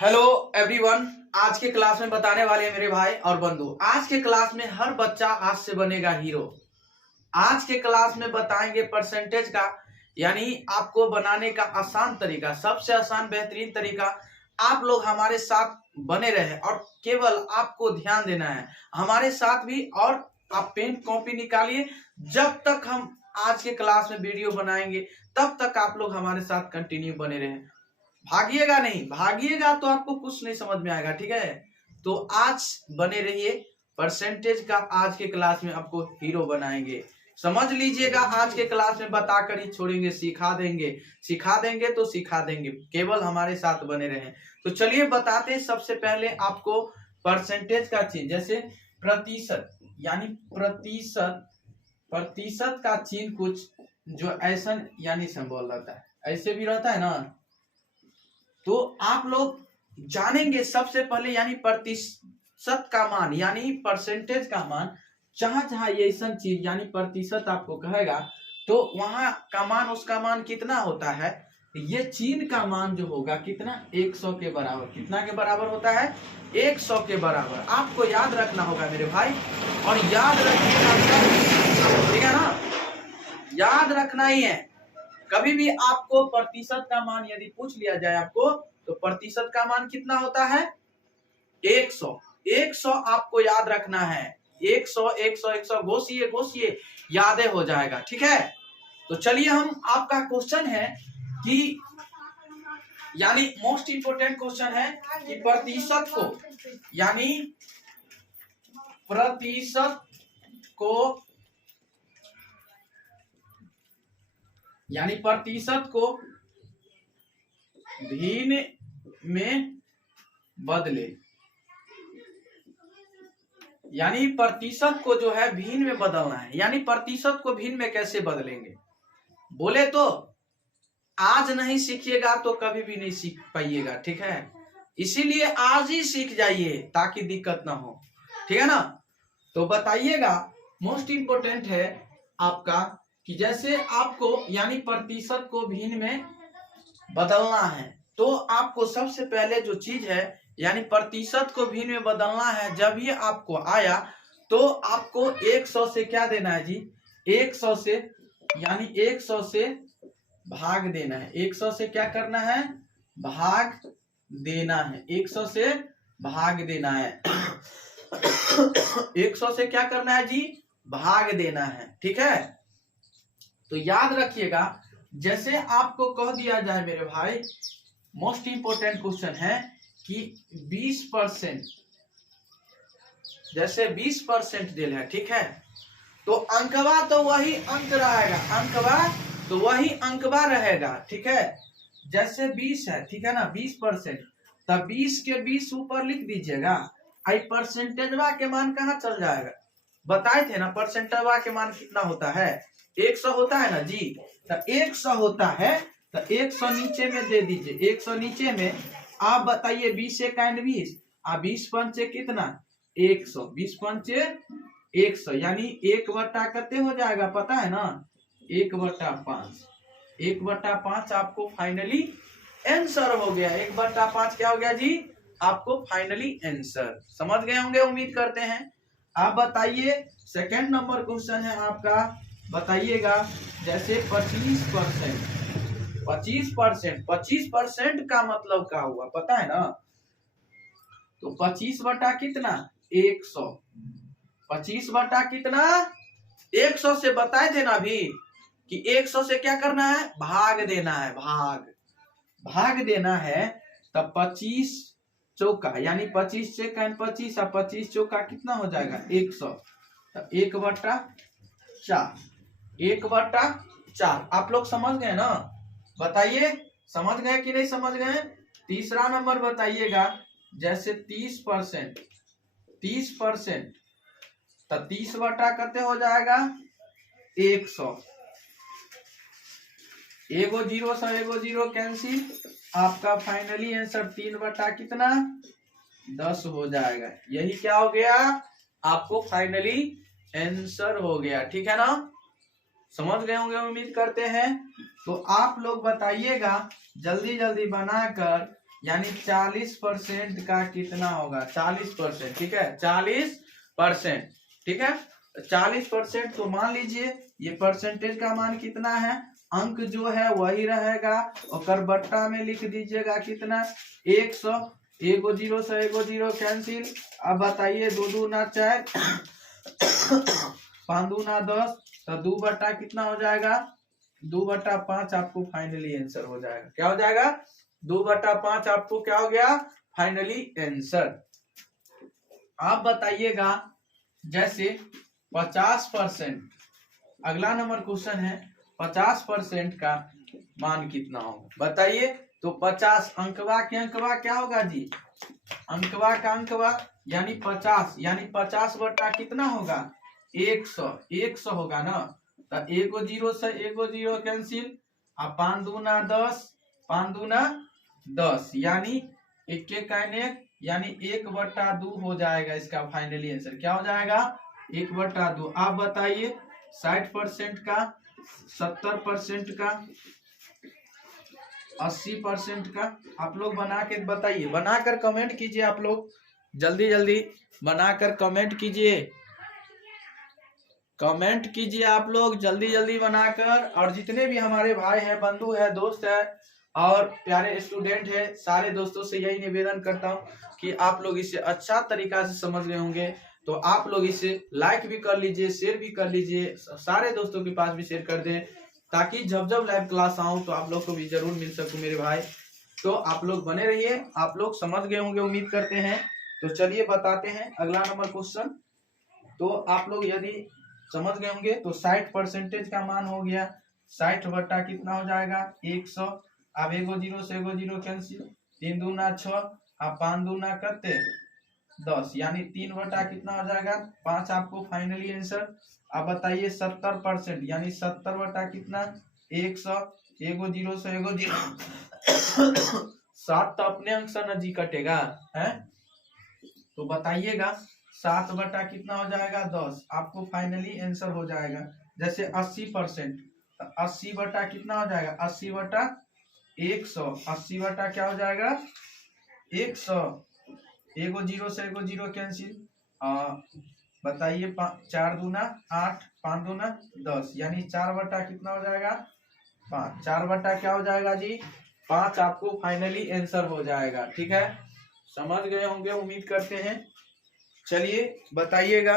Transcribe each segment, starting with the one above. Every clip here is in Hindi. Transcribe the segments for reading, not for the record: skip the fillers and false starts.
Hello everyone. आज के क्लास में बताने वाले हैं मेरे भाई और बंधु। आज के क्लास में हर बच्चा आज से बनेगा हीरो। आज के क्लास में बताएंगे परसेंटेज का, यानी आपको बनाने का आसान तरीका, सबसे आसान बेहतरीन तरीका। आप लोग हमारे साथ बने रहे और केवल आपको ध्यान देना है हमारे साथ भी, और आप पेन कॉपी निकालिए। जब तक हम आज के क्लास में वीडियो बनाएंगे तब तक आप लोग हमारे साथ कंटिन्यू बने रहे। भागिएगा नहीं, भागिएगा तो आपको कुछ नहीं समझ में आएगा। ठीक है, तो आज बने रहिए। परसेंटेज का आज के क्लास में आपको हीरो बनाएंगे, समझ लीजिएगा। आज के क्लास में बताकर ही छोड़ेंगे, सिखा देंगे। सिखा देंगे तो सिखा देंगे, केवल हमारे साथ बने रहें। तो चलिए बताते हैं। सबसे पहले आपको परसेंटेज का चिन्ह, जैसे प्रतिशत, यानी प्रतिशत का चिन्ह कुछ जो ऐसा यानी सिंबल रहता है, ऐसे भी रहता है ना, तो आप लोग जानेंगे सबसे पहले। यानी प्रतिशत का मान, यानी परसेंटेज का मान, जहां जहां ये ऐसा चीज यानी प्रतिशत आपको कहेगा तो वहां का मान, उसका मान कितना होता है। ये चिन्ह का मान जो होगा कितना, 100 के बराबर। कितना के बराबर होता है? 100 के बराबर। आपको याद रखना होगा मेरे भाई, और याद रखिएगा, ठीक है ना, याद रखना ही है। कभी भी आपको प्रतिशत का मान यदि पूछ लिया जाए आपको, तो प्रतिशत का मान कितना होता है? 100। 100 आपको याद रखना है। 100 100 100 घोषिए, यादें हो जाएगा। ठीक है, तो चलिए हम, आपका क्वेश्चन है कि, यानी मोस्ट इंपोर्टेंट क्वेश्चन है कि प्रतिशत को, यानी प्रतिशत को, यानी प्रतिशत को भिन्न में बदले। यानी प्रतिशत को जो है भिन्न में बदलना है। यानी प्रतिशत को भिन्न में कैसे बदलेंगे बोले तो, आज नहीं सीखिएगा तो कभी भी नहीं सीख पाइएगा। ठीक है, इसीलिए आज ही सीख जाइए ताकि दिक्कत ना हो। ठीक है ना, तो बताइएगा। मोस्ट इंपोर्टेंट है आपका कि जैसे आपको, यानी प्रतिशत को भिन्न में बदलना है, तो आपको सबसे पहले जो चीज है, यानी प्रतिशत को भिन्न में बदलना है। जब ये आपको आया तो आपको 100 से क्या देना है जी? 100 से, यानी 100 से भाग देना है। 100 से क्या करना है? भाग देना है। 100 से भाग देना है। 100 से क्या करना है जी? भाग देना है। ठीक है, तो याद रखिएगा। जैसे आपको कह दिया जाए मेरे भाई, मोस्ट इंपोर्टेंट क्वेश्चन है कि 20%, जैसे 20% दिल है, ठीक है, तो अंकवा तो वही अंक रहेगा, अंकवा तो वही अंकवा रहेगा। ठीक है, जैसे 20 है, ठीक है ना, 20%, तब 20 के 20 ऊपर लिख दीजिएगा। आई परसेंटेजवा के मान कहाँ चल जाएगा? बताए थे ना, परसेंटेजवा के मान कितना होता है? 100 होता है ना जी। तो 100 होता है, तो 100 नीचे में दे दीजिए। 100 नीचे में आप बताइए, 20 एक 20, 20 पंचे कितना? 100। 20 पंचे 100, यानी 1/, कितने हो जाएगा पता है ना? 1/5। 1/5 आपको फाइनली आंसर हो गया। 1/5 क्या हो गया जी? आपको फाइनली आंसर। समझ गए होंगे, उम्मीद करते हैं। आप बताइए, सेकंड नंबर क्वेश्चन है आपका, बताइएगा। जैसे 25%, 25% का मतलब क्या हुआ पता है ना? तो 25 बटा कितना? 100। 25 बटा कितना? 100 से बताए थे ना अभी कि 100 से क्या करना है? भाग देना है। भाग देना है। तब 25 चौका, यानी 25 से 25, 25 चौका कितना हो जाएगा? 100। तो 1/4। 1/4 आप लोग समझ गए ना? बताइए, समझ गए कि नहीं समझ गए? तीसरा नंबर बताइएगा। जैसे 30%, 30%, तो 30 बटा कितने हो जाएगा? 100। एगो जीरो से एगो जीरो कैंसिल, आपका फाइनली आंसर 3 बटा कितना? 10 हो जाएगा। यही क्या हो गया? आपको फाइनली आंसर हो गया। ठीक है ना, समझ गए होंगे उम्मीद करते हैं। तो आप लोग बताइएगा, जल्दी जल्दी बनाकर यानी 40% का कितना होगा, 40%, ठीक है, 40%, ठीक है, 40%। तो मान लीजिए ये परसेंटेज का मान कितना है, अंक जो है वही रहेगा, और बट्टा में लिख दीजिएगा कितना, 100, एगो जीरो से एगो जीरो कैंसिल। अब बताइए 2 दूना 4, 5 दूना 10, तो 2 बट्टा कितना हो जाएगा, 2/5 आपको फाइनली आंसर हो जाएगा। क्या हो जाएगा, 2/5 आपको क्या हो गया, फाइनली आंसर। आप बताइएगा जैसे 50%, अगला नंबर क्वेश्चन है 50% का मान कितना होगा, बताइए। तो 50 अंकवा के अंकवा क्या होगा जी, अंकवा का अंकवा यानी 50, यानी 50 बटा कितना होगा, 100, 100 होगा ना। तो एगो जीरो से एगो जीरो कैंसिल, अब 5 दूना 10, 5 दूना 10, यानी 1 यानी 1/2 हो जाएगा इसका फाइनली आंसर। क्या हो जाएगा, 1/2। आप बताइए 60% का, 70% का, 80% का, आप लोग बना के बताइए, बनाकर कमेंट कीजिए, आप लोग जल्दी जल्दी बनाकर कमेंट कीजिए, कमेंट कीजिए आप लोग जल्दी जल्दी बनाकर। और जितने भी हमारे भाई हैं, बंधु है, दोस्त है और प्यारे स्टूडेंट है, सारे दोस्तों से यही निवेदन करता हूं कि आप लोग इसे अच्छा तरीका से समझ गए होंगे, तो आप लोग इसे लाइक भी कर लीजिए, शेयर भी कर लीजिए, सारे दोस्तों के पास भी शेयर कर दें, ताकि जब जब लाइव क्लास आऊं तो आप लोग को भी जरूर मिल सकूं मेरे भाई। तो आप लोग बने रहिए, आप लोग समझ गए होंगे उम्मीद करते हैं। तो चलिए बताते हैं अगला नंबर क्वेश्चन। तो आप लोग यदि समझ गए होंगे तो 60% का मान हो गया, 60 बट्टा कितना हो जाएगा, 100। अब एगो जीरो से एगो जीरो कैंसिल, 3 दूना 6, अब 5 दूना करते 10, यानी 3 बटा कितना हो जाएगा, 5 आपको फाइनली आंसर। अब बताइए 70%, यानी 70 बटा कितना, 100, एगो जीरो से एगो जीरो 7 तो अपने अंक से न जी कटेगा है, तो बताइएगा 7 बटा कितना हो जाएगा, 10, आपको फाइनली आंसर हो जाएगा। जैसे 80%, तो 80 बटा कितना हो जाएगा, 80 बटा 100, 80 बटा क्या हो जाएगा, 100, एगो जीरो से एगो जीरो कैंसिल, बताइए 4 दूना 8, 5 दूना 10, यानी 4 बटा कितना हो जाएगा, 5, 4 बटा क्या हो जाएगा जी, 5 आपको फाइनली आंसर हो जाएगा। ठीक है, समझ गए होंगे उम्मीद करते हैं। चलिए बताइएगा,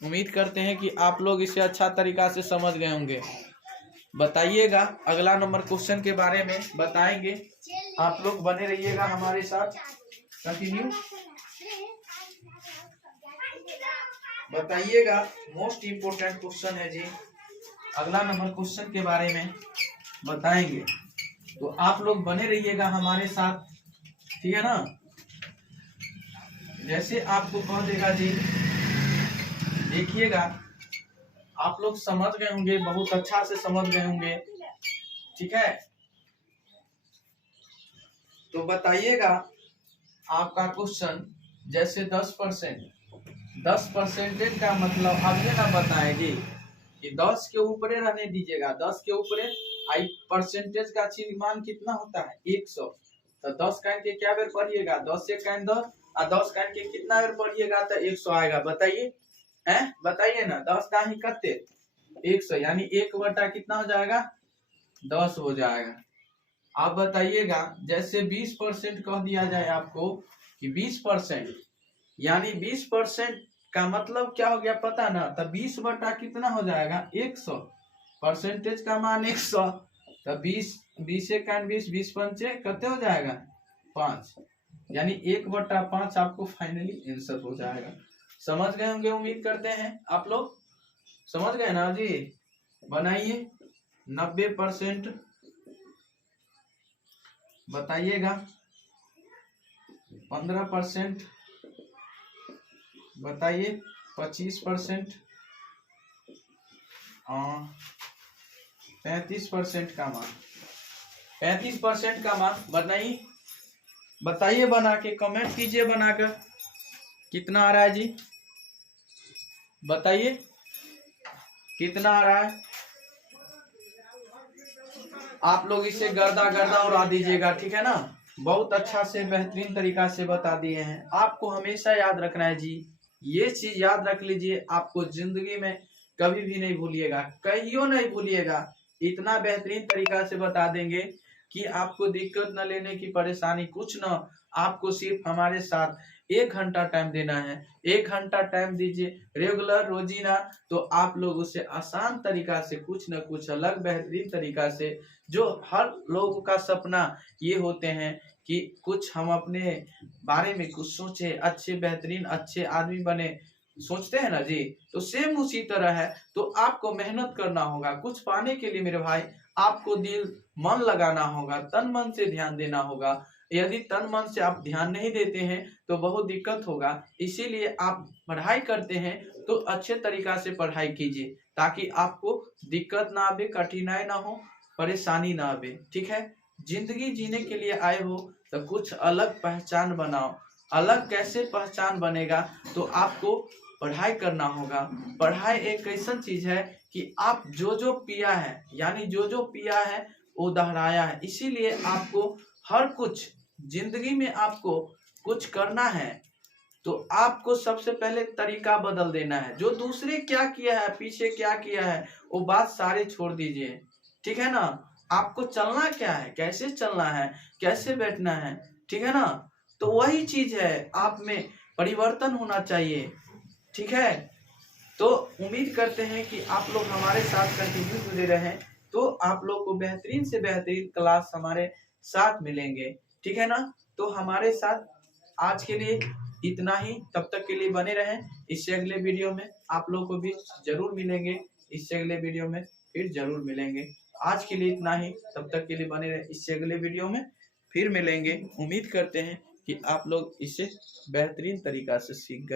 उम्मीद करते हैं कि आप लोग इसे अच्छा तरीका से समझ गए होंगे। बताइएगा अगला नंबर क्वेश्चन के बारे में बताएंगे, आप लोग बने रहिएगा हमारे साथ, कंटिन्यू बताइएगा। मोस्ट इम्पोर्टेंट क्वेश्चन है जी, अगला नंबर क्वेश्चन के बारे में बताएंगे, तो आप लोग बने रहिएगा हमारे साथ, ठीक है ना। जैसे आपको कह देगा जी, देखिएगा आप लोग समझ गए होंगे, बहुत अच्छा से समझ गए होंगे, ठीक है। तो बताइएगा आपका क्वेश्चन, जैसे 10% का मतलब अब ये ना बताएंगे कि 10 के ऊपर रहने दीजिएगा, 10 के ऊपर आई परसेंटेज का चिन्ह मान कितना होता है, 100। तो 10 काट के क्या बेर पढ़िएगा, 10 से काट 10, और 10 काट के कितना बेर पढ़िएगा तो 100 आएगा। बताइए हैं, बताइए ना, 10 का ही करते 100, यानी 1 बटा कितना हो जाएगा, 10 हो जाएगा। आप बताइएगा जैसे 20% कह दिया जाए आपको कि 20%, यानी 20% का मतलब क्या हो गया पता ना, तो 20 बटा कितना हो जाएगा, 100, परसेंटेज का मान 100, तो 20 से 20 पंचे कितने हो जाएगा, 5, यानी 1/5 आपको फाइनली आंसर हो जाएगा। समझ गए होंगे उम्मीद करते हैं, आप लोग समझ गए ना जी। बनाइए 90% बताइएगा, 15% बताइए, 25%, 35% का मान, 35% का मान बनाइए, बताइए बना के, कमेंट कीजिए बनाकर कितना आ रहा है जी, बताइए कितना आ रहा है। आप लोग इसे गर्दा गर्दा उड़ा दीजिएगा, ठीक है ना। बहुत अच्छा से बेहतरीन तरीका से बता दिए हैं। आपको हमेशा याद रखना है जी, ये चीज याद रख लीजिए, आपको जिंदगी में कभी भी नहीं भूलिएगा, कहियो नहीं भूलिएगा। इतना बेहतरीन तरीका से बता देंगे कि आपको दिक्कत न लेने की, परेशानी कुछ न। आपको सिर्फ हमारे साथ 1 घंटा टाइम देना है। 1 घंटा टाइम दीजिए रेगुलर रोजीना, तो आप लोग उसे आसान तरीका से कुछ न कुछ अलग बेहतरीन तरीका से, जो हर लोगों का सपना ये होते हैं कि कुछ हम अपने बारे में कुछ सोचे, अच्छे बेहतरीन अच्छे आदमी बने, सोचते हैं ना जी। तो सेम उसी तरह है। तो आपको मेहनत करना होगा कुछ पाने के लिए मेरे भाई। आपको दिल मन लगाना होगा, तन मन से ध्यान देना होगा। यदि तन मन से आप ध्यान नहीं देते हैं तो बहुत दिक्कत होगा। इसीलिए आप पढ़ाई करते हैं तो अच्छे तरीका से पढ़ाई कीजिए, ताकि आपको दिक्कत ना आवे, कठिनाई ना हो, परेशानी ना आवे। ठीक है, जिंदगी जीने के लिए आए हो तो कुछ अलग पहचान बनाओ। अलग कैसे पहचान बनेगा, तो आपको पढ़ाई करना होगा। पढ़ाई एक ऐसा चीज है कि आप जो जो पिया है, यानी जो जो पिया है वो दोहराया है। इसीलिए आपको हर कुछ जिंदगी में आपको कुछ करना है तो आपको सबसे पहले तरीका बदल देना है। जो दूसरे क्या किया है, पीछे क्या किया है, वो बात सारे छोड़ दीजिए। ठीक है ना, आपको चलना क्या है, कैसे चलना है, कैसे बैठना है, ठीक है ना। तो वही चीज है, आप में परिवर्तन होना चाहिए। ठीक है, तो उम्मीद करते हैं कि आप लोग हमारे साथ कंटिन्यू जुड़े रहें, तो आप लोग को बेहतरीन से बेहतरीन क्लास हमारे साथ मिलेंगे। ठीक है ना, तो हमारे साथ आज के लिए इतना ही। तब तक के लिए बने रहें। इससे अगले वीडियो में आप लोग को भी जरूर मिलेंगे। इससे अगले वीडियो में फिर जरूर मिलेंगे। आज के लिए इतना ही, तब तक के लिए बने रहे। इससे अगले वीडियो में फिर मिलेंगे। उम्मीद करते हैं कि आप लोग इसे बेहतरीन तरीका से सीख गए।